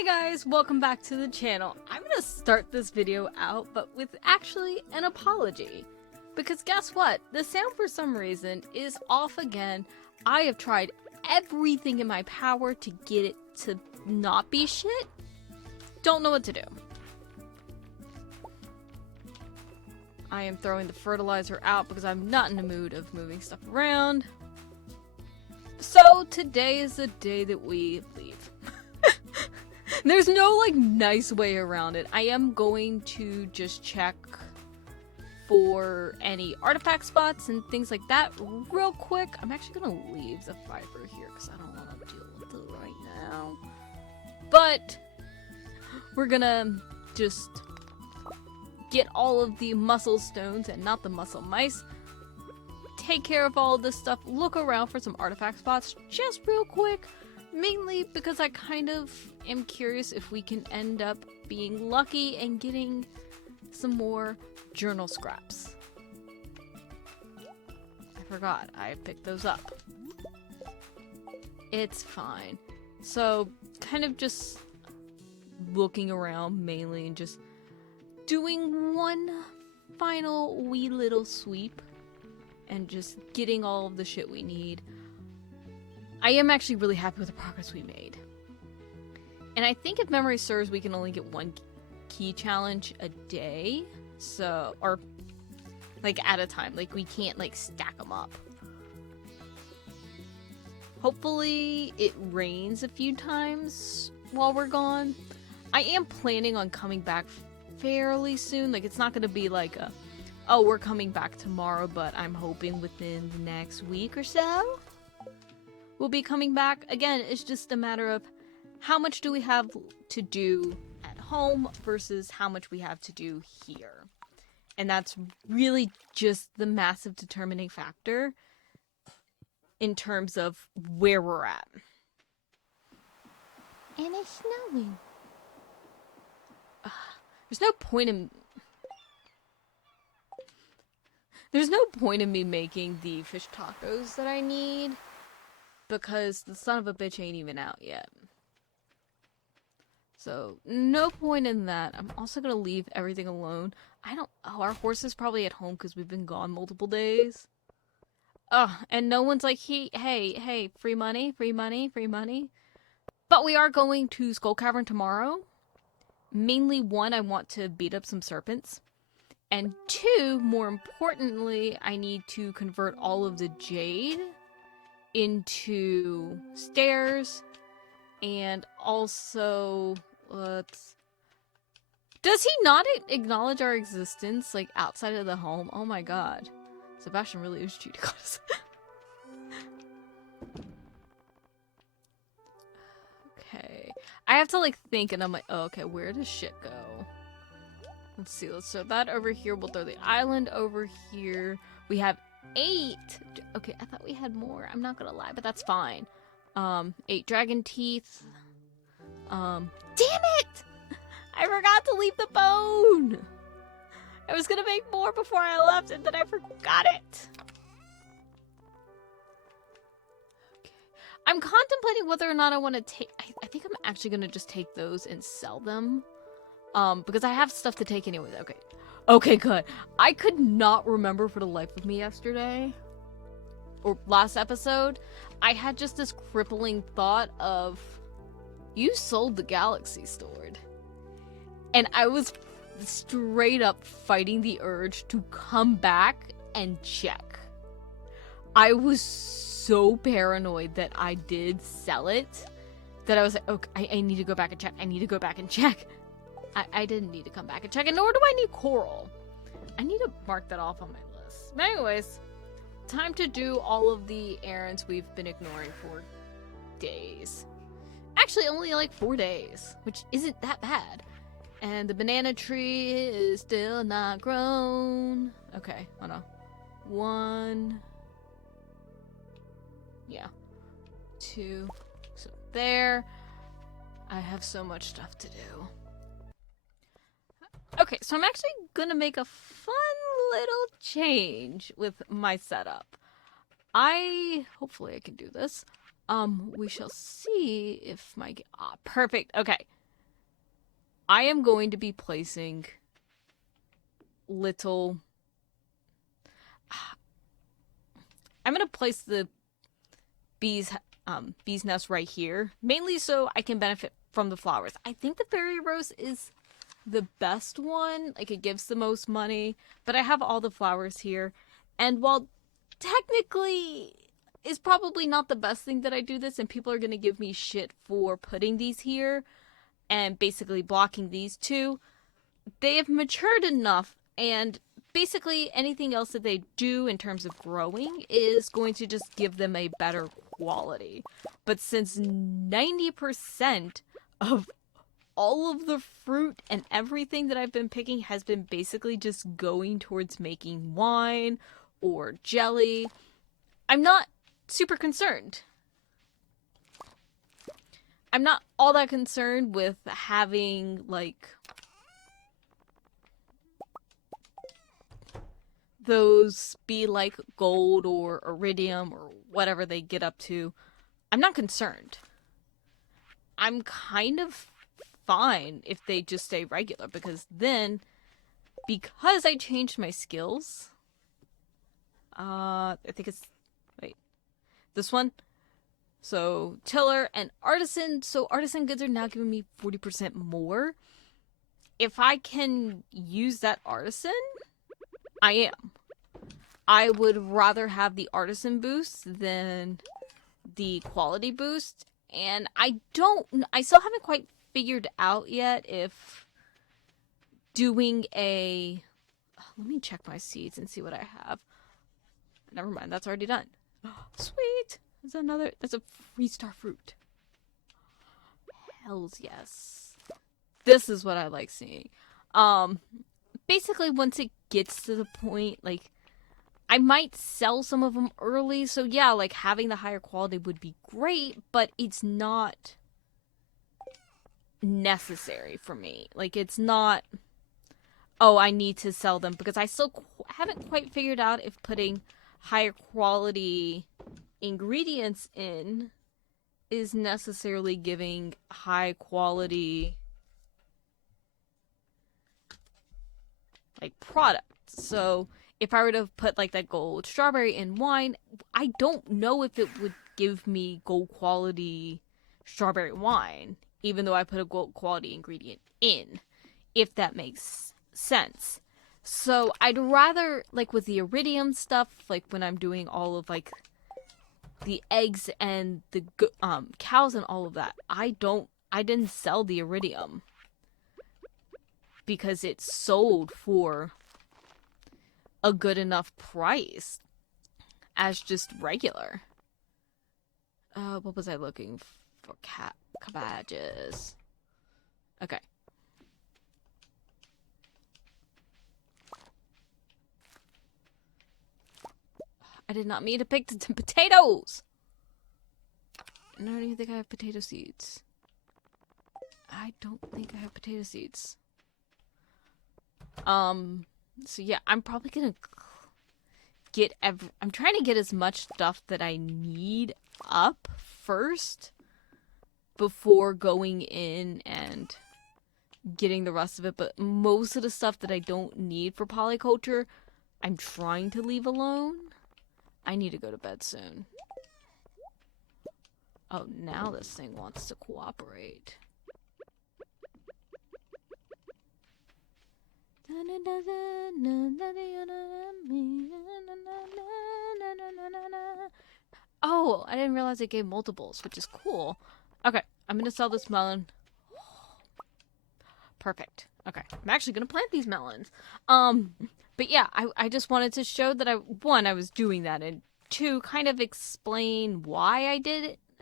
Hey guys, welcome back to the channel. I'm gonna start this video out, but with actually an apology. Because guess what? The sound for some reason is off again. I have tried everything in my power to get it to not be shit. Don't know what to do. I am throwing the fertilizer out because I'm not in the mood of moving stuff around. So today is the day that we leave. There's no, like, nice way around it. I am going to just check for any artifact spots and things like that real quick. I'm actually going to leave the fiber here because I don't want to deal with it right now. But we're going to just get all of the muscle stones and not the muscle mice. Take care of all of this stuff. Look around for some artifact spots just real quick. Mainly because I kind of am curious if we can end up being lucky and getting some more journal scraps. I forgot. I picked those up. It's fine. So, kind of just looking around mainly and just doing one final wee little sweep and just getting all of the shit we need. I am actually really happy with the progress we made. And I think if memory serves, we can only get one key challenge a day. So, or, like, at a time. Like, we can't, like, stack them up. Hopefully, it rains a few times while we're gone. I am planning on coming back fairly soon. Like, it's not going to be like a, oh, we're coming back tomorrow, but I'm hoping within the next week or so we'll be coming back. Again, it's just a matter of how much do we have to do at home versus how much we have to do here. And that's really just the massive determining factor in terms of where we're at. And it's snowing. There's no point in me making the fish tacos that I need, because the son of a bitch ain't even out yet. So, no point in that. I'm also gonna leave everything alone. Our horse is probably at home because we've been gone multiple days. And no one's like, hey, free money. But we are going to Skull Cavern tomorrow. Mainly, one, I want to beat up some serpents. And two, more importantly, I need to convert all of the jade into stairs, and also, does he not acknowledge our existence, like, outside of the home? Oh my god. Sebastian really is cheating on us. Okay. I have to, like, think, and I'm like, oh, okay, where does shit go? Let's see, let's throw that over here. We'll throw the island over here. We have 8. Okay, I thought we had more. I'm not gonna lie, but that's fine. 8 dragon teeth. Damn it! I forgot to leave the bone! I was gonna make more before I left, and then I forgot it. Okay. I'm contemplating whether or not I want to take... I think I'm actually gonna just take those and sell them. Because I have stuff to take anyway. Okay. Okay, good. I could not remember for the life of me yesterday, or last episode. I had just this crippling thought of, you sold the Galaxy Sword. And I was straight up fighting the urge to come back and check. I was so paranoid that I did sell it, that I was like, okay, I need to go back and check. I need to go back and check. I didn't need to come back and check, and nor do I need coral. I need to mark that off on my list. But anyways, time to do all of the errands we've been ignoring for days. Actually, only like 4 days, which isn't that bad. And the banana tree is still not grown. Okay, hold on. 1. Yeah. 2. So there. I have so much stuff to do. Okay, so I'm actually gonna make a fun little change with my setup. Hopefully I can do this. We shall see if my, perfect. Okay. I am going to be placing little... I'm going to place the bees nest right here, mainly so I can benefit from the flowers. I think the fairy rose is the best one, like it gives the most money, but I have all the flowers here, and while technically is probably not the best thing that I do this, and people are going to give me shit for putting these here and basically blocking these two, they have matured enough, and basically anything else that they do in terms of growing is going to just give them a better quality. But since 90% of all of the fruit and everything that I've been picking has been basically just going towards making wine or jelly, I'm not super concerned. I'm not all that concerned with having, like, those be like gold or iridium or whatever they get up to. I'm not concerned. I'm kind of fine if they just stay regular, because then, because I changed my skills, I think it's, wait, this one? So, tiller and artisan. So, artisan goods are now giving me 40% more. If I can use that artisan, I am. I would rather have the artisan boost than the quality boost. And I still haven't quite figured out yet if doing a... Let me check my seeds and see what I have. Never mind, that's already done. Sweet! That's a free star fruit. Hells yes. This is what I like seeing. Basically, once it gets to the point, like, I might sell some of them early, so yeah, like, having the higher quality would be great, but it's not necessary for me. Like, it's not, oh, I need to sell them, because I still haven't quite figured out if putting higher quality ingredients in is necessarily giving high quality, like, product. So if I were to put, like, that gold strawberry in wine, I don't know if it would give me gold quality strawberry wine, even though I put a gold quality ingredient in, if that makes sense. So I'd rather, like, with the iridium stuff, like, when I'm doing all of, like, the eggs and the cows and all of that, I didn't sell the iridium because it sold for a good enough price as just regular. What was I looking for? Cabbages. Okay. I did not mean to pick the potatoes! I don't even think I have potato seeds. I don't think I have potato seeds. So yeah, I'm probably gonna I'm trying to get as much stuff that I need up first before going in and getting the rest of it, but most of the stuff that I don't need for polyculture, I'm trying to leave alone. I need to go to bed soon. Oh, now this thing wants to cooperate. Oh, I didn't realize it gave multiples, which is cool. Okay, I'm gonna sell this melon. Perfect. Okay, I'm actually gonna plant these melons. But yeah, I just wanted to show that I was doing that, and two, kind of explain why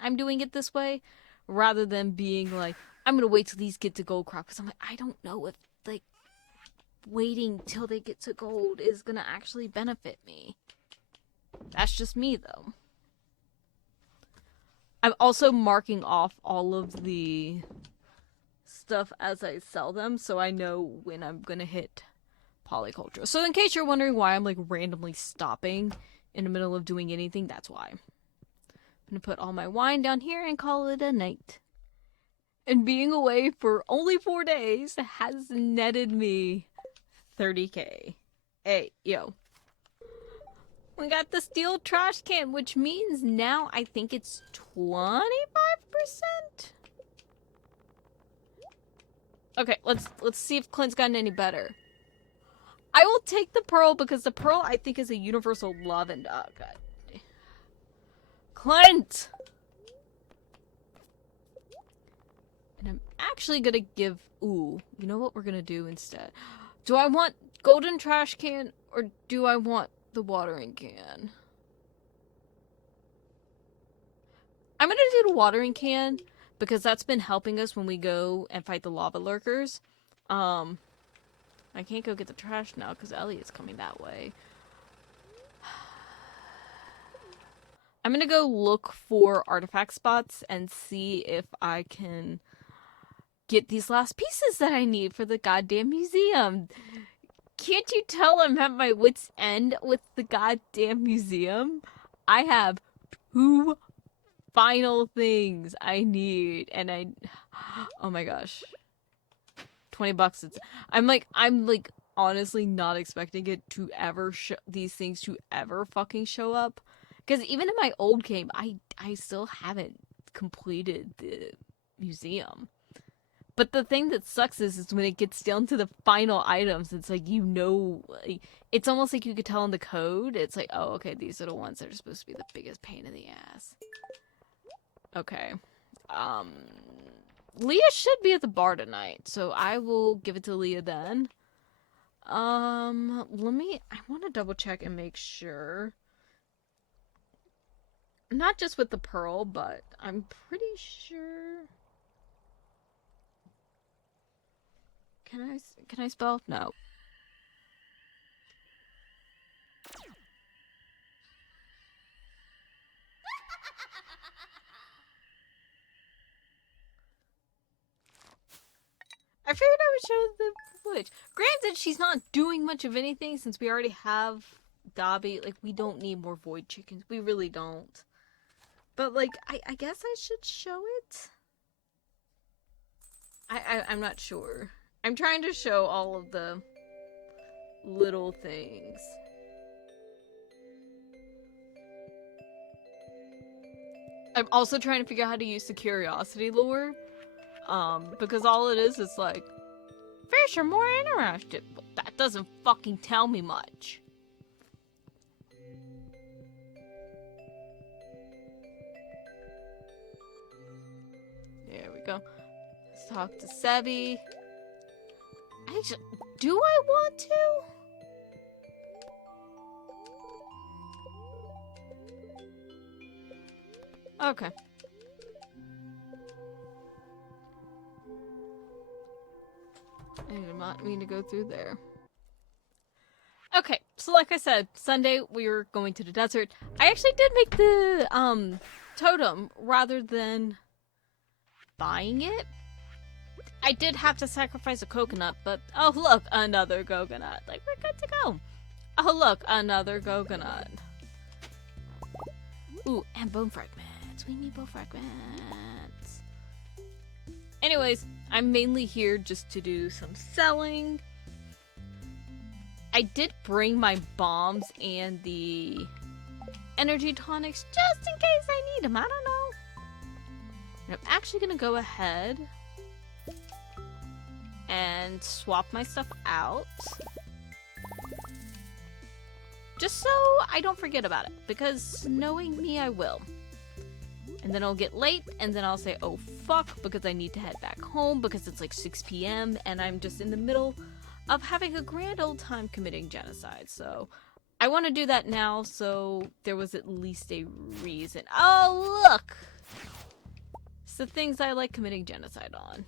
I'm doing it this way, rather than being like, I'm gonna wait till these get to gold crop, because I'm like, I don't know if, like, waiting till they get to gold is gonna actually benefit me. That's just me, though. I'm also marking off all of the stuff as I sell them, so I know when I'm gonna hit polyculture. So in case you're wondering why I'm, like, randomly stopping in the middle of doing anything, that's why. I'm gonna put all my wine down here and call it a night. And being away for only 4 days has netted me 30k. Hey, yo. We got the steel trash can, which means now I think it's 25%? Okay, let's see if Clint's gotten any better. I will take the pearl because the pearl I think is a universal love and God. Clint! And I'm actually gonna give... Ooh, you know what we're gonna do instead? Do I want golden trash can or do I want the watering can? I'm gonna do the watering can because that's been helping us when we go and fight the lava lurkers. I can't go get the trash now because Elliot's coming that way. I'm gonna go look for artifact spots and see if I can get these last pieces that I need for the goddamn museum. Can't you tell I'm at my wit's end with the goddamn museum? I have 2 final things I need, and oh my gosh. $20. I'm like honestly not expecting it to ever these things to ever fucking show up. Because even in my old game, I still haven't completed the museum. But the thing that sucks is when it gets down to the final items, it's like, you know, like, it's almost like you could tell in the code. It's like, oh, okay, these are the ones that are supposed to be the biggest pain in the ass. Okay. Leah should be at the bar tonight, so I will give it to Leah then. I want to double check and make sure. Not just with the pearl, but I'm pretty sure. Can I spell? No. I figured I would show the footage. Granted, she's not doing much of anything since we already have Dobby. Like, we don't need more void chickens. We really don't. But, like, I guess I should show it? I'm not sure. I'm trying to show all of the little things. I'm also trying to figure out how to use the curiosity lure. Because all it is like, fish are more interested. But that doesn't fucking tell me much. There we go. Let's talk to Sebi. Actually, do I want to? Okay. I did not mean to go through there. Okay, so like I said, Sunday we were going to the desert. I actually did make the totem rather than buying it. I did have to sacrifice a coconut, but oh look, another coconut. Like, we're good to go. Oh look, another coconut. Ooh, and bone fragments. We need bone fragments. Anyways, I'm mainly here just to do some selling. I did bring my bombs and the energy tonics just in case I need them. I don't know. And I'm actually going to go ahead and swap my stuff out. Just so I don't forget about it. Because knowing me, I will. And then I'll get late, and then I'll say, oh fuck, because I need to head back home, because it's like 6 p.m., and I'm just in the middle of having a grand old time committing genocide. So I want to do that now, so there was at least a reason. Oh, look! It's the things I like committing genocide on.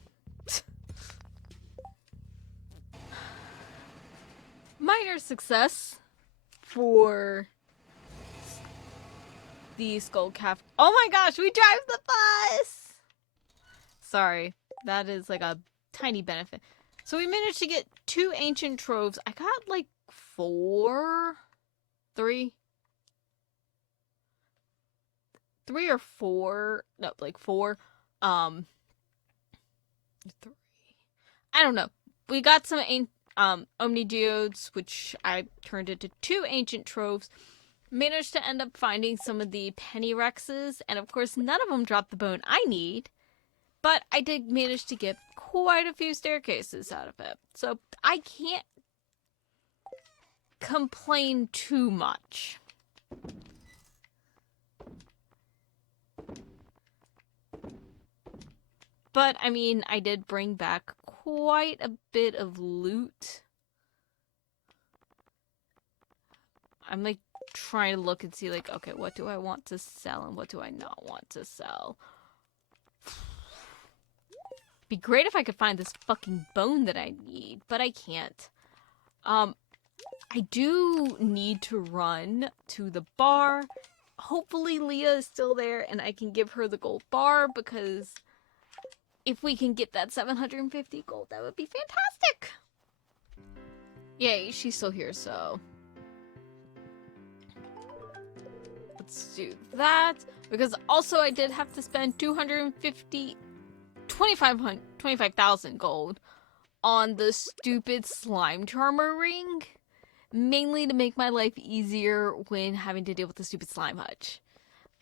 Minor success for the Skull Calf. Oh my gosh, we drive the bus! Sorry, that is like a tiny benefit. So we managed to get 2 ancient troves. I got like 4? 3? 3 or 4. No, like 4. 3. I don't know. We got some Omni Geodes, which I turned into 2 ancient troves. Managed to end up finding some of the penny rexes, and of course none of them dropped the bone I need. But I did manage to get quite a few staircases out of it. So I can't complain too much. But, I mean, I did bring back quite a bit of loot. I'm, like, trying to look and see, like, okay, what do I want to sell and what do I not want to sell? Be great if I could find this fucking bone that I need, but I can't. I do need to run to the bar. Hopefully Leah is still there and I can give her the gold bar, because if we can get that 750 gold, that would be fantastic. Yay, she's still here, so let's do that. Because also I did have to spend 25,000 gold on the stupid slime charmer ring, mainly to make my life easier when having to deal with the stupid slime hutch.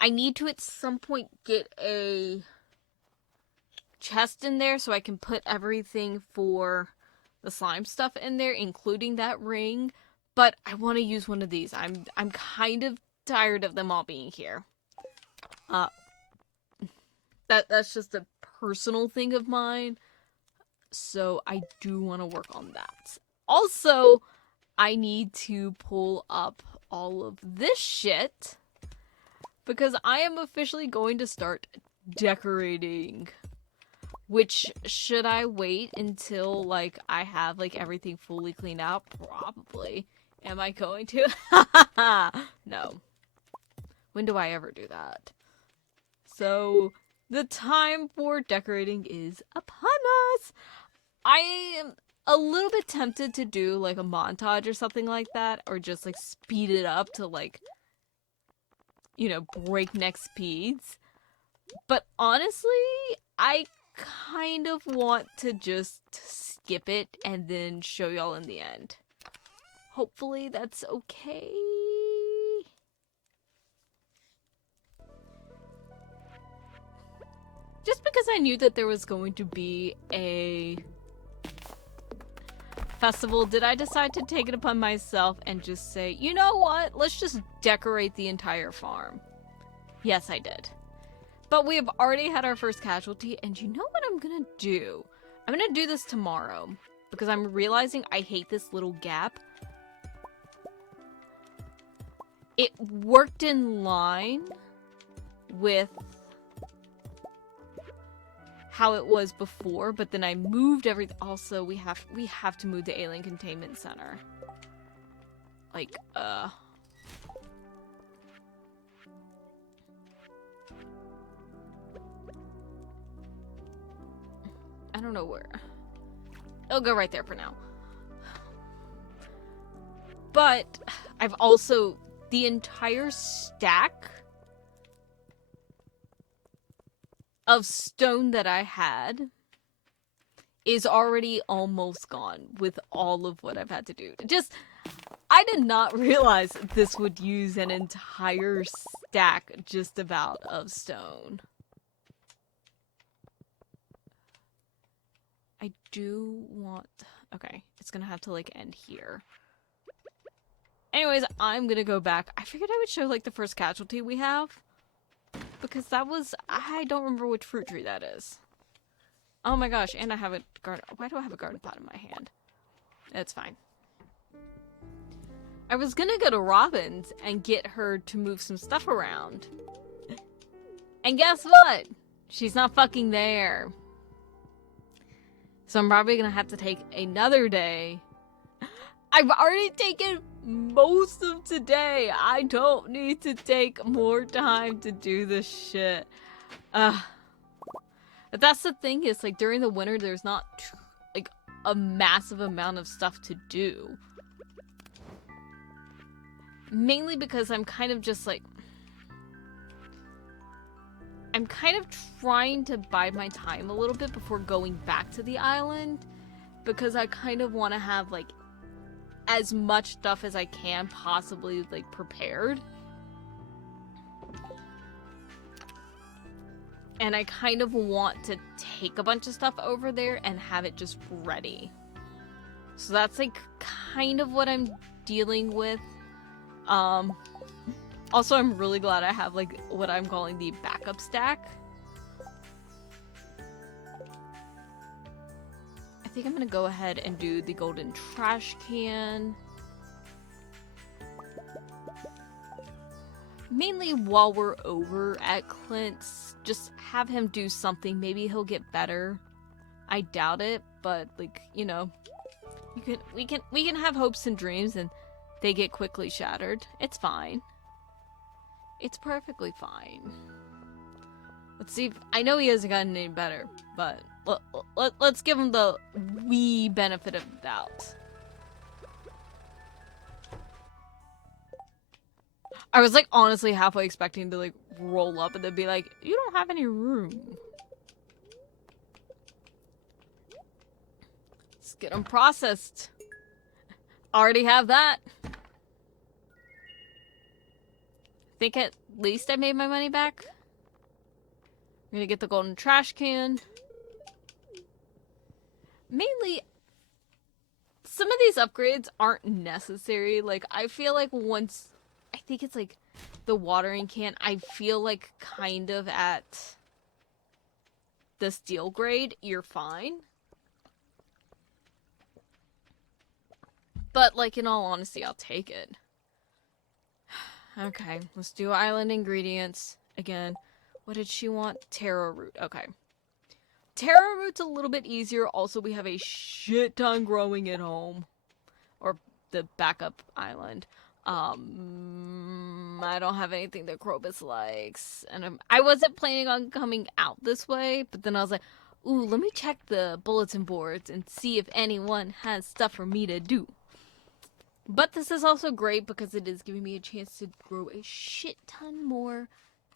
I need to at some point get a chest in there so I can put everything for the slime stuff in there, including that ring, but I want to use one of these. I'm kind of tired of them all being here. That's just a personal thing of mine, so I do want to work on that. Also, I need to pull up all of this shit because I am officially going to start decorating. Which, should I wait until, like, I have, like, everything fully cleaned out? Probably. Am I going to? No. When do I ever do that? So, the time for decorating is upon us. I am a little bit tempted to do, like, a montage or something like that. Or just, like, speed it up to, like, you know, breakneck speeds. But honestly, I kind of want to just skip it and then show y'all in the end. Hopefully that's okay. Just because I knew that there was going to be a festival, did I decide to take it upon myself and just say, you know what, let's just decorate the entire farm. Yes, I did. But we have already had our first casualty, and you know what I'm gonna do? I'm gonna do this tomorrow, because I'm realizing I hate this little gap. It worked in line with how it was before, but then I moved everything. Also, we have to move the alien containment center. Like, I don't know where. It'll go right there for now. But I've also, the entire stack of stone that I had is already almost gone with all of what I've had to do. Just, I did not realize this would use an entire stack just about of stone. I do want... Okay, it's gonna have to, like, end here. Anyways, I'm gonna go back. I figured I would show, like, the first casualty we have. Because that was... I don't remember which fruit tree that is. Oh my gosh, and I have a garden... Why do I have a garden pot in my hand? It's fine. I was gonna go to Robin's and get her to move some stuff around. And guess what? She's not fucking there. So I'm probably gonna have to take another day. I've already taken most of today. I don't need to take more time to do this shit. That's the thing is, like, during the winter, there's not, like, a massive amount of stuff to do. Mainly because I'm kind of just, like... I'm kind of trying to bide my time a little bit before going back to the island, because I kind of want to have, like, as much stuff as I can possibly, like, prepared. And I kind of want to take a bunch of stuff over there and have it just ready. So that's, like, kind of what I'm dealing with. Also, I'm really glad I have, like, what I'm calling the backup stack. I think I'm gonna go ahead and do the golden trash can. Mainly while we're over at Clint's, just have him do something. Maybe he'll get better. I doubt it, but, like, you know, we can have hopes and dreams, and they get quickly shattered. It's fine. It's perfectly fine. Let's see if... I know he hasn't gotten any better, but let's give him the wee benefit of the doubt. I was, like, honestly halfway expecting to, like, roll up and then be like, you don't have any room. Let's get them processed. Already have that. Think at least I made my money back. I'm gonna get the golden trash can. Mainly, some of these upgrades aren't necessary. Like, I feel like once... I think it's like the watering can. I feel like kind of at the steel grade, you're fine. But, like, in all honesty, I'll take it. Okay, let's do island ingredients. Again, what did she want? Taro root. Okay. Taro root's a little bit easier. Also, we have a shit ton growing at home. Or the backup island. I don't have anything that Krobus likes. And I wasn't planning on coming out this way, but then I was like, ooh, let me check the bulletin boards and see if anyone has stuff for me to do. But this is also great because it is giving me a chance to grow a shit ton more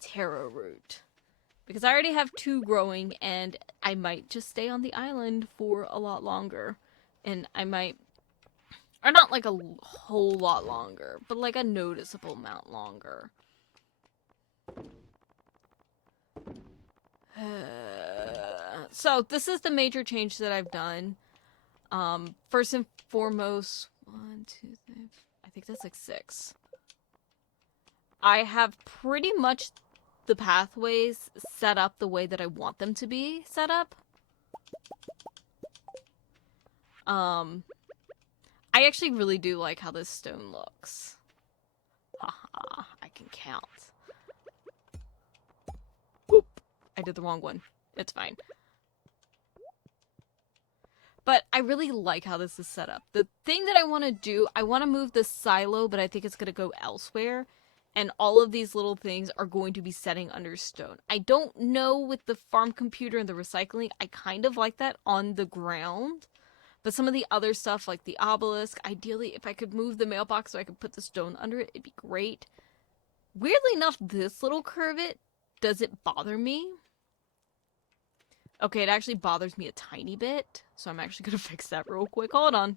taro root. Because I already have 2 growing, and I might just stay on the island for a lot longer. And I might... Or not like a whole lot longer, but like a noticeable amount longer. So, this is the major change that I've done. First and foremost, 1, 2, 3, I think that's like 6. I have pretty much the pathways set up the way that I want them to be set up. I actually really do like how this stone looks. Haha, I can count. Whoop! I did the wrong one. It's fine. But I really like how this is set up. The thing that I want to do, I want to move the silo, but I think it's going to go elsewhere. And all of these little things are going to be setting under stone. I don't know with the farm computer and the recycling. I kind of like that on the ground. But some of the other stuff, like the obelisk, ideally, if I could move the mailbox so I could put the stone under it, it'd be great. Weirdly enough, this little curvet, does it bother me? Okay, it actually bothers me a tiny bit. So I'm actually going to fix that real quick. Hold on.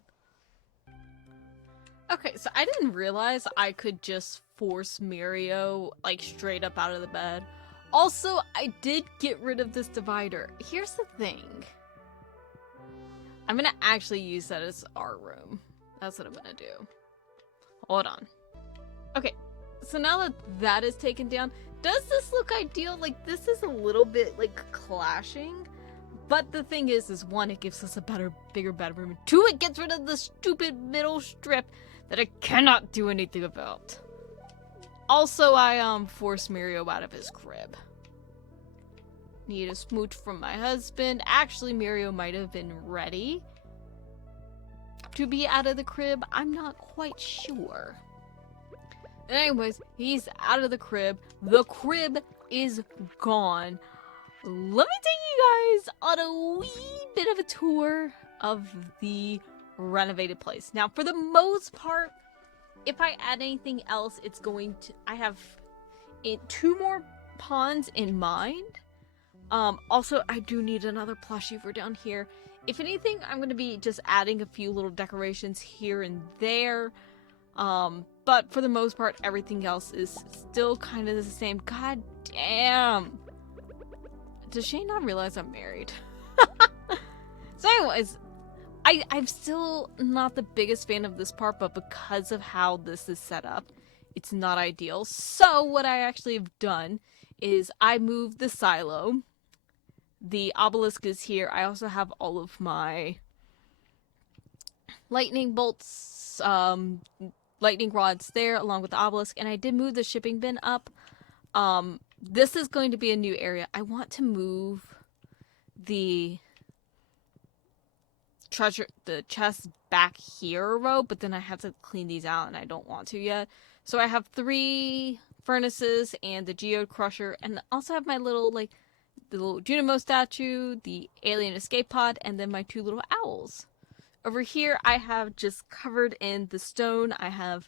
Okay, so I didn't realize I could just force Mirio, like, straight up out of the bed. Also, I did get rid of this divider. Here's the thing. I'm gonna actually use that as our room. That's what I'm gonna do. Hold on. Okay, so now that that is taken down, does this look ideal? Like, this is a little bit, like, clashing. But the thing is 1, it gives us a better, bigger bedroom. And 2, it gets rid of the stupid middle strip that I cannot do anything about. Also, I, forced Mirio out of his crib. Need a smooch from my husband. Actually, Mirio might have been ready to be out of the crib. I'm not quite sure. Anyways, he's out of the crib. The crib is gone. Let me take you guys on a wee bit of a tour of the renovated place. Now, for the most part, if I add anything else, it's going to... I have 2 more ponds in mind. Also, I do need another plushie for down here. If anything, I'm going to be just adding a few little decorations here and there. But for the most part, everything else is still kind of the same. God damn! Does Shane not realize I'm married? So anyways, I'm still not the biggest fan of this part, but because of how this is set up, it's not ideal. So what I actually have done is I moved the silo. The obelisk is here. I also have all of my lightning bolts, lightning rods there, along with the obelisk, and I did move the shipping bin up. This is going to be a new area. I want to move the chest back here a row, but then I have to clean these out, and I don't want to yet. So I have 3 furnaces and the geode crusher, and also have my little, like, the little Junimo statue, the alien escape pod, and then my 2 little owls. Over here, I have just covered in the stone. I have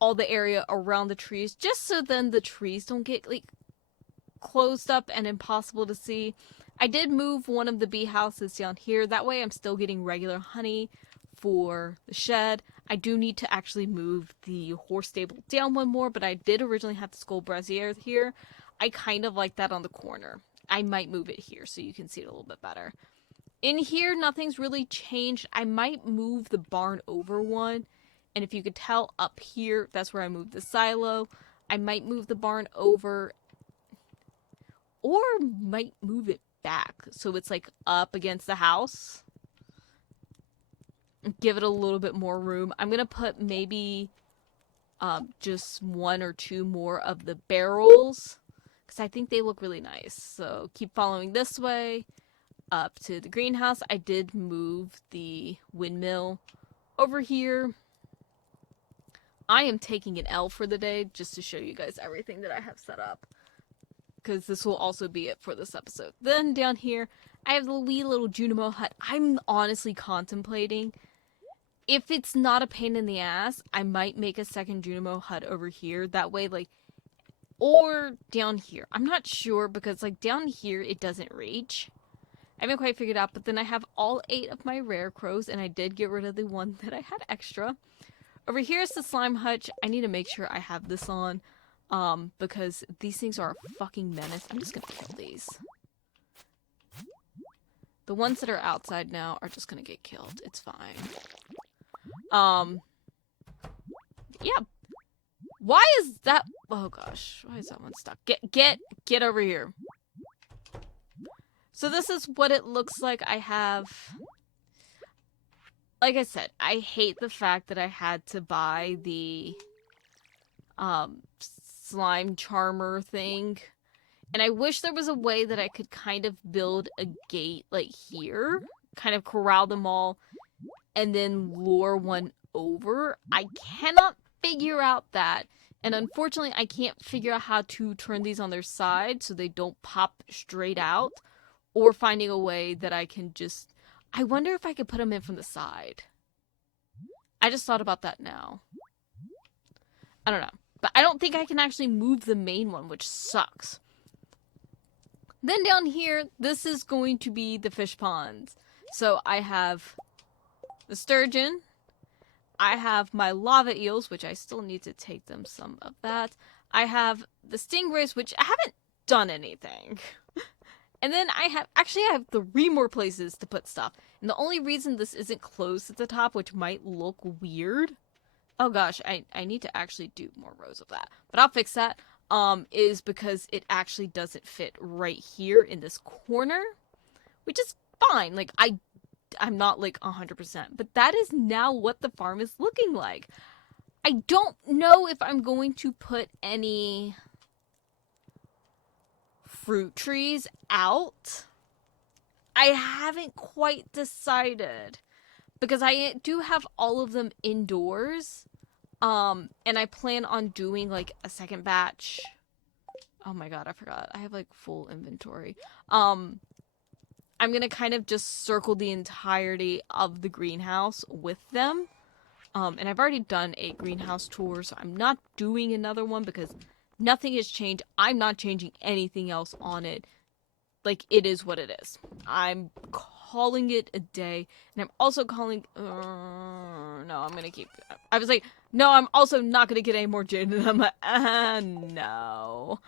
all the area around the trees, just so then the trees don't get, like, closed up and impossible to see. I did move one of the bee houses down here. That way I'm still getting regular honey for the shed. I do need to actually move the horse stable down one more, but I did originally have the skull brazier here. I kind of like that on the corner. I might move it here so you can see it a little bit better. In here, nothing's really changed. I might move the barn over one. And if you could tell up here, that's where I moved the silo. I might move the barn over, or might move it back so it's like up against the house. Give it a little bit more room. I'm gonna put maybe just 1 or 2 more of the barrels because I think they look really nice. So keep following this way up to the greenhouse. I did move the windmill over here. I am taking an L for the day just to show you guys everything that I have set up, because this will also be it for this episode. Then down here, I have the wee little Junimo hut. I'm honestly contemplating, if it's not a pain in the ass, I might make a second Junimo hut over here. That way, like, or down here. I'm not sure, because, like, down here, it doesn't reach. I haven't quite figured out, but then I have all 8 of my rare crows, and I did get rid of the one that I had extra. Over here is the slime hutch. I need to make sure I have this on. Because these things are a fucking menace. I'm just gonna kill these. The ones that are outside now are just gonna get killed. It's fine. Yeah. Why is that? Oh gosh, why is that one stuck? Get over here. So this is what it looks like. I have, like I said, I hate the fact that I had to buy the, slime charmer thing, and I wish there was a way that I could kind of build a gate like here, kind of corral them all, and then lure one over. I cannot figure out that, and unfortunately I can't figure out how to turn these on their side so they don't pop straight out, or finding a way that I can just, I wonder if I could put them in from the side. I just thought about that now. I don't know. But I don't think I can actually move the main one, which sucks. Then down here, this is going to be the fish ponds. So I have the sturgeon. I have my lava eels, which I still need to take them some of that. I have the stingrays, which I haven't done anything. And then I have 3 more places to put stuff. And the only reason this isn't closed at the top, which might look weird, oh gosh, I need to actually do more rows of that. But I'll fix that. Is because it actually doesn't fit right here in this corner. Which is fine. Like, I'm not like 100%. But that is now what the farm is looking like. I don't know if I'm going to put any fruit trees out. I haven't quite decided. Because I do have all of them indoors. And I plan on doing, like, a second batch. Oh my god, I forgot. I have, like, full inventory. I'm gonna kind of just circle the entirety of the greenhouse with them. And I've already done a greenhouse tour, so I'm not doing another one because Nothing has changed. I'm not changing anything else on it. Like, it is what it is. I'm calling it a day, and I'm also calling... no, I'm gonna keep... I was like, no, I'm also not gonna get any more jade, and I'm like, no.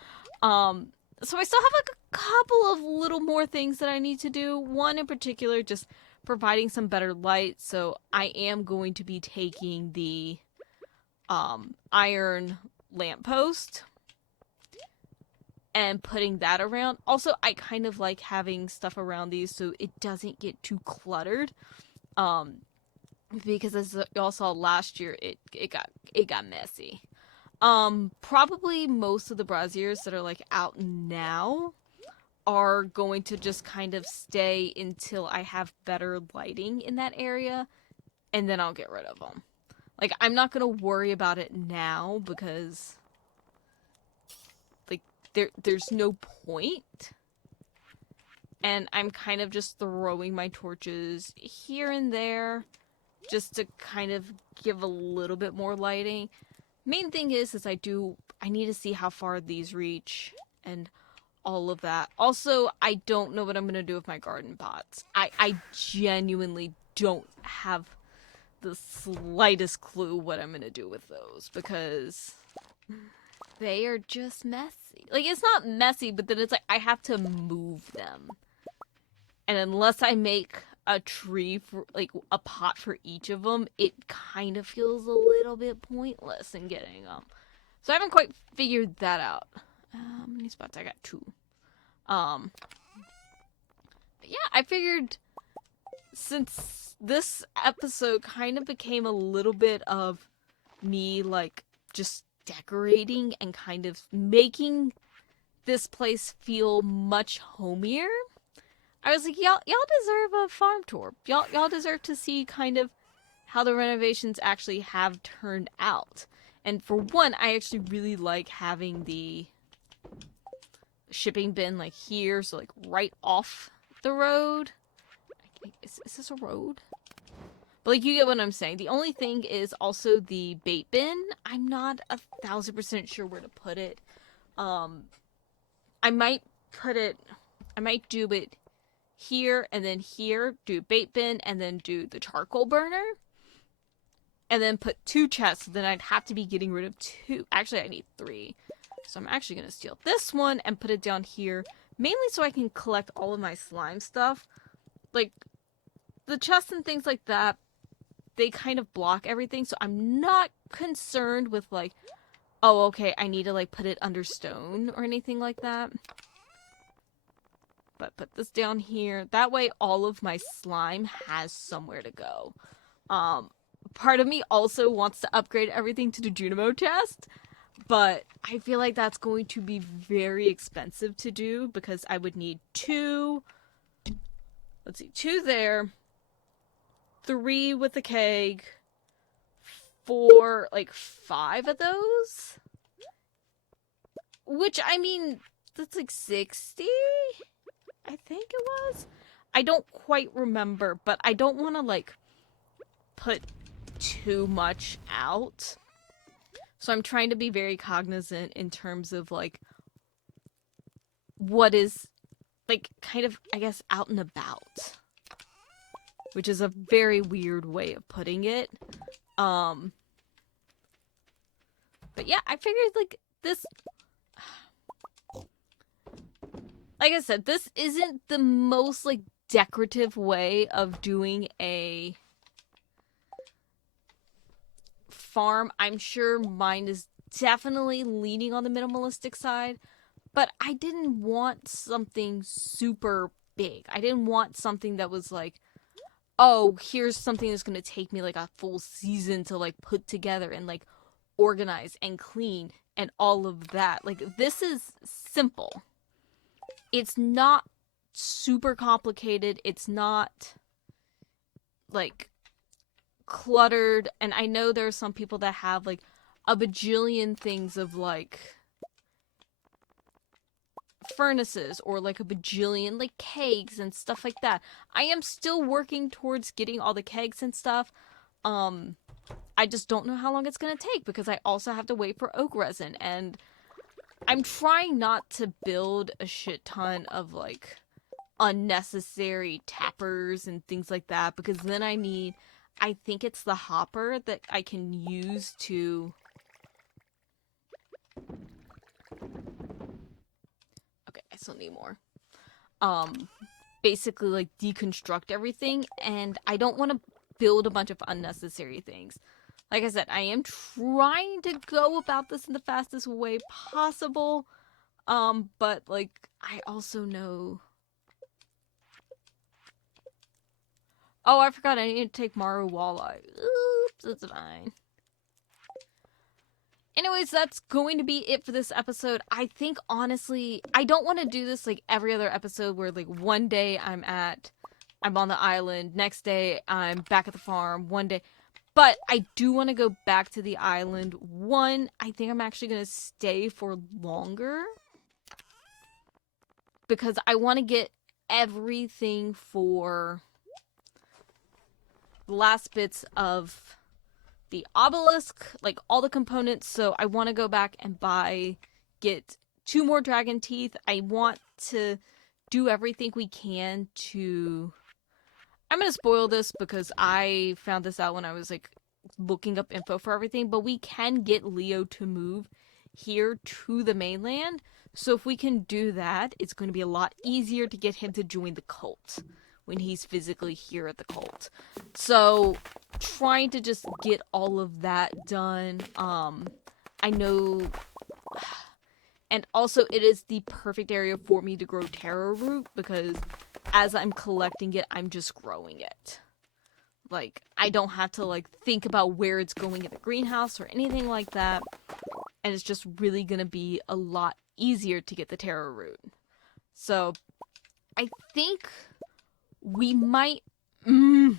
So I still have, like, a couple of little more things that I need to do. One in particular, just providing some better light, so I am going to be taking the, iron lamppost and putting that around. Also, I kind of like having stuff around these so it doesn't get too cluttered. Because as y'all saw last year, it got messy. Probably most of the braziers that are like out now are going to just kind of stay until I have better lighting in that area, and then I'll get rid of them. Like, I'm not gonna worry about it now because there's no point. And I'm kind of just throwing my torches here and there just to kind of give a little bit more lighting. Main thing is I need to see how far these reach and all of that. Also, I don't know what I'm going to do with my garden pots. I genuinely don't have the slightest clue what I'm going to do with those because they are just messy. Like, it's not messy, but then it's like I have to move them. And unless I make a tree for, like, a pot for each of them, it kind of feels a little bit pointless in getting them. So I haven't quite figured that out. How many spots? I got 2. But yeah, I figured since this episode kind of became a little bit of me, like, just decorating and kind of making this place feel much homier, I was like, y'all deserve a farm tour. Y'all deserve to see kind of how the renovations actually have turned out. And for one, I actually really like having the shipping bin like here, so like right off the road. Is this a road? But like, you get what I'm saying. The only thing is also the bait bin. I'm not 1,000% sure where to put it. I might do it here and then here, do bait bin, and then do the charcoal burner. And then put 2 chests, then I'd have to be getting rid of 2. Actually, I need 3. So I'm actually going to steal this one and put it down here. Mainly so I can collect all of my slime stuff. Like, the chests and things like that, they kind of block everything. So I'm not concerned with, like, oh, okay, I need to, like, put it under stone or anything like that. But put this down here. That way all of my slime has somewhere to go. Part of me also wants to upgrade everything to the Junimo chest, but I feel like that's going to be very expensive to do because I would need 2. Let's see, 2 there, 3 with the keg, 4, like 5 of those. Which, I mean, that's like 60, I think it was. I don't quite remember, but I don't want to, like, put too much out. So I'm trying to be very cognizant in terms of, like, what is, like, kind of, I guess, out and about. Which is a very weird way of putting it. But yeah, I figured, like, this... Like I said, this isn't the most, like, decorative way of doing a farm. I'm sure mine is definitely leaning on the minimalistic side, but I didn't want something super big. I didn't want something that was like, oh, here's something that's going to take me like a full season to like put together and like organize and clean and all of that. Like, this is simple. It's not super complicated. It's not like cluttered. And I know there are some people that have like a bajillion things of like furnaces or like a bajillion like kegs and stuff like that. I am still working towards getting all the kegs and stuff. I just don't know how long it's gonna take because I also have to wait for oak resin, and I'm trying not to build a shit ton of, like, unnecessary tappers and things like that, because then I think it's the hopper that I can use to... Okay, I still need more. Basically, like, deconstruct everything, and I don't want to build a bunch of unnecessary things. Like I said, I am trying to go about this in the fastest way possible, but, like, I also know... Oh, I forgot, I need to take Maru Walleye. Oops, it's fine. Anyways, that's going to be it for this episode. I think, honestly, I don't want to do this, like, every other episode where, like, one day I'm on the island, next day I'm back at the farm, one day... But I do want to go back to the island. One, I think I'm actually going to stay for longer, because I want to get everything for the last bits of the obelisk, like all the components. So I want to go back and get 2 more dragon teeth. I want to do everything we can to... I'm going to spoil this because I found this out when I was, like, looking up info for everything, but we can get Leo to move here to the mainland. So if we can do that, it's going to be a lot easier to get him to join the cult when he's physically here at the cult. So trying to just get all of that done. I know... And also, it is the perfect area for me to grow taro root, because as I'm collecting it, I'm just growing it. Like, I don't have to, like, think about where it's going in the greenhouse or anything like that. And it's just really gonna be a lot easier to get the taro root. So, I think we might... I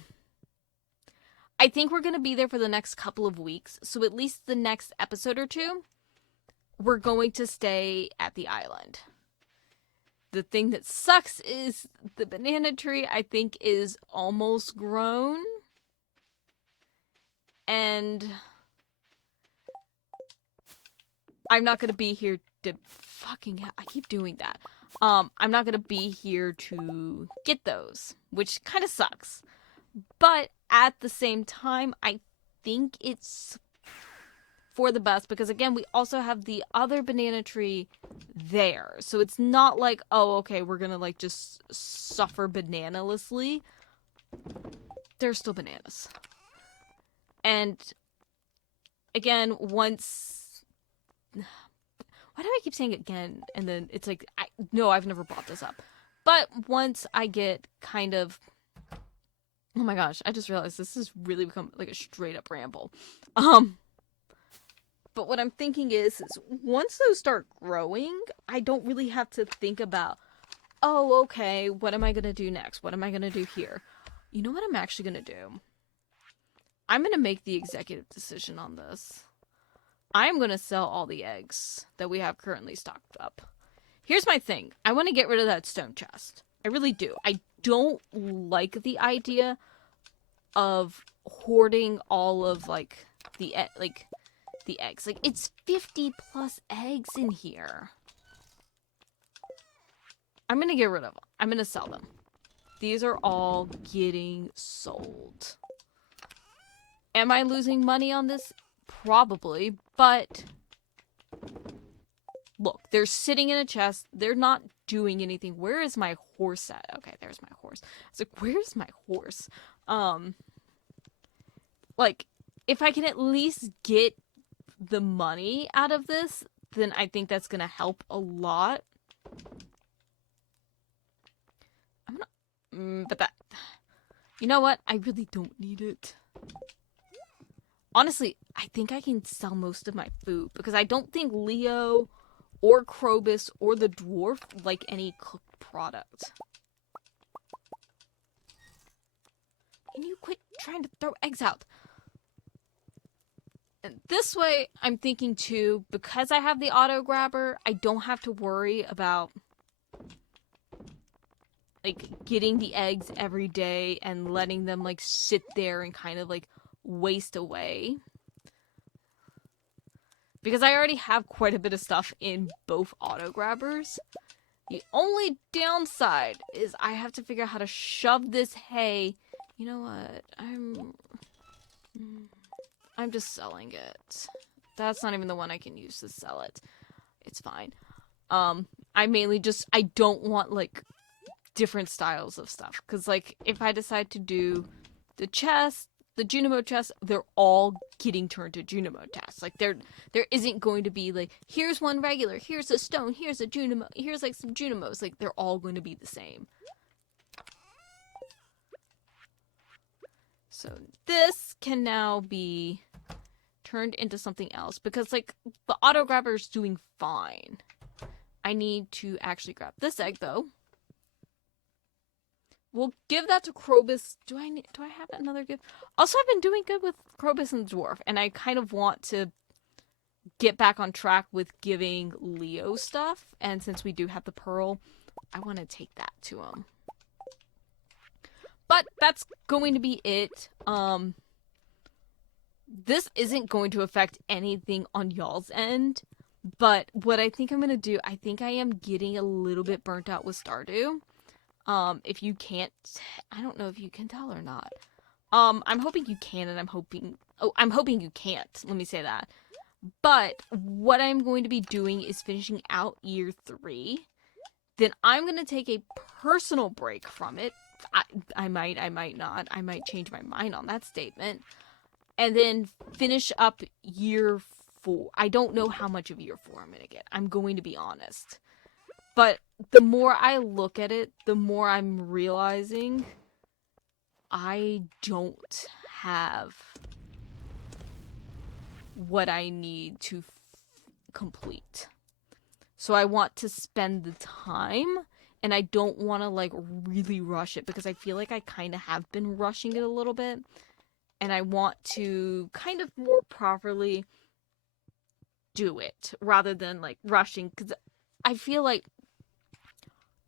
think we're gonna be there for the next couple of weeks. So at least the next episode or 2, we're going to stay at the island. The thing that sucks is the banana tree, I think, is almost grown. And I'm not going to be here to... I keep doing that. I'm not going to be here to get those, which kind of sucks. But at the same time, I think it's for the best, because again, we also have the other banana tree there. So it's not like, oh, okay, we're gonna, like, just suffer bananalessly. There's still bananas. And again, once... Why do I keep saying it again? And then it's like, no, I've never brought this up. But once I get kind of... Oh my gosh, I just realized this has really become like a straight up ramble. But what I'm thinking is once those start growing, I don't really have to think about, oh, okay, what am I going to do next? What am I going to do here? You know what I'm actually going to do? I'm going to make the executive decision on this. I'm going to sell all the eggs that we have currently stocked up. Here's my thing. I want to get rid of that stone chest. I really do. I don't like the idea of hoarding all of, like, the eggs. Like, it's 50 plus eggs in here. I'm gonna get rid of them. I'm gonna sell them. These are all getting sold. Am I losing money on this? Probably, but look, they're sitting in a chest. They're not doing anything. Where is my horse at? Okay, there's my horse. I was like, where's my horse? Like, if I can at least get the money out of this, then I think that's gonna help a lot. I'm not... but that... You know what? I really don't need it. Honestly, I think I can sell most of my food, because I don't think Leo or Krobus or the dwarf like any cooked product. Can you quit trying to throw eggs out? And this way, I'm thinking too, because I have the auto grabber, I don't have to worry about, like, getting the eggs every day and letting them, like, sit there and kind of, like, waste away. because I already have quite a bit of stuff in both auto grabbers. The only downside is I have to figure out how to shove this hay. You know what? I'm just selling it. That's not even the one I can use to sell it. It's fine. I mainly just, I don't want, like, different styles of stuff. Because, like, if I decide to do the chest, the Junimo chest, they're all getting turned to Junimo chests. Like, there isn't going to be, like, here's one regular, here's a stone, here's a Junimo, here's, like, some Junimos. Like, they're all going to be the same. So, this can now be turned into something else. Because, like, the auto grabber is doing fine. I need to actually grab this egg, though. We'll give that to Krobus. Do I have another gift? Also, I've been doing good with Krobus and Dwarf, and I kind of want to get back on track with giving Leo stuff. And since we do have the pearl, I want to take that to him. But that's going to be it. This isn't going to affect anything on y'all's end. But what I think I'm going to do, I think I am getting a little bit burnt out with Stardew. If you can't, I don't know if you can tell or not. I'm hoping you can, and I'm hoping you can't. Let me say that. But what I'm going to be doing is finishing out year 3. Then I'm going to take a personal break from it. I might not. I might change my mind on that statement. And then finish up year 4. I don't know how much of year 4 I'm going to get. I'm going to be honest. But the more I look at it, the more I'm realizing I don't have what I need to complete. So I want to spend the time, and I don't want to, like, really rush it, because I feel like I kind of have been rushing it a little bit. And I want to kind of more properly do it rather than, like, rushing, because I feel like,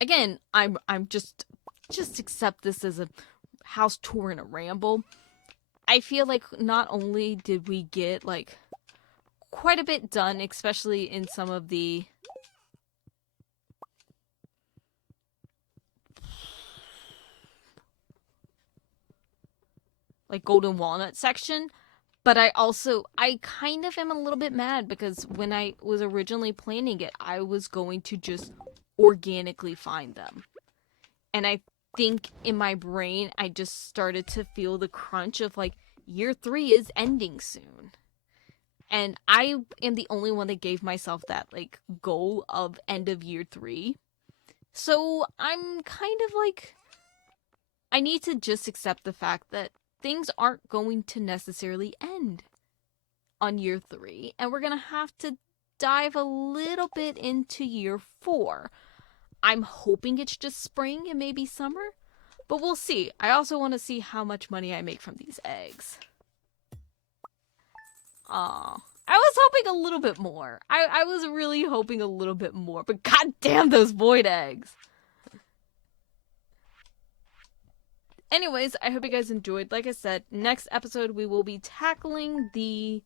again, I'm just accept this as a house tour and a ramble. I feel like not only did we get, like, quite a bit done, especially in some of the like golden walnut section, but I kind of am a little bit mad because when I was originally planning it, I was going to just organically find them. And I think in my brain, I just started to feel the crunch of, like, year 3 is ending soon. And I am the only one that gave myself that, like, goal of end of year 3. So I'm kind of like, I need to just accept the fact that things aren't going to necessarily end on year 3. And we're going to have to dive a little bit into year 4. I'm hoping it's just spring and maybe summer, but we'll see. I also want to see how much money I make from these eggs. Aw, I was hoping a little bit more. I was really hoping a little bit more, but goddamn those void eggs. Anyways, I hope you guys enjoyed. Like I said, next episode we will be tackling the...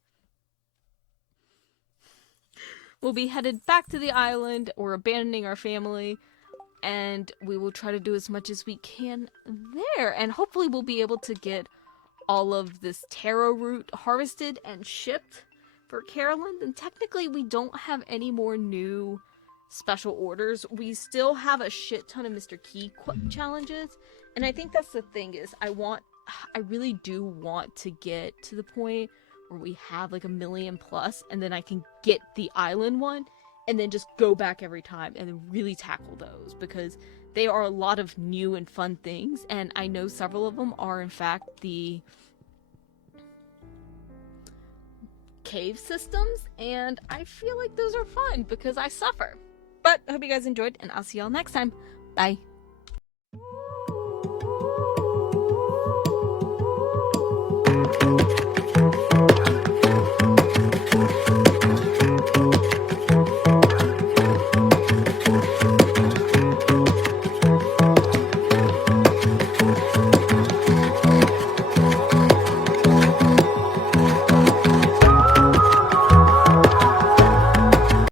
We'll be headed back to the island, or abandoning our family, and we will try to do as much as we can there. And hopefully we'll be able to get all of this taro root harvested and shipped for Carolyn. And technically we don't have any more new special orders. We still have a shit ton of Mr. Key challenges. And I think that's the thing is, I really do want to get to the point where we have like 1 million plus, and then I can get the island one, and then just go back every time and then really tackle those, because they are a lot of new and fun things, and I know several of them are in fact the cave systems, and I feel like those are fun because I suffer. But I hope you guys enjoyed, and I'll see y'all next time. Bye.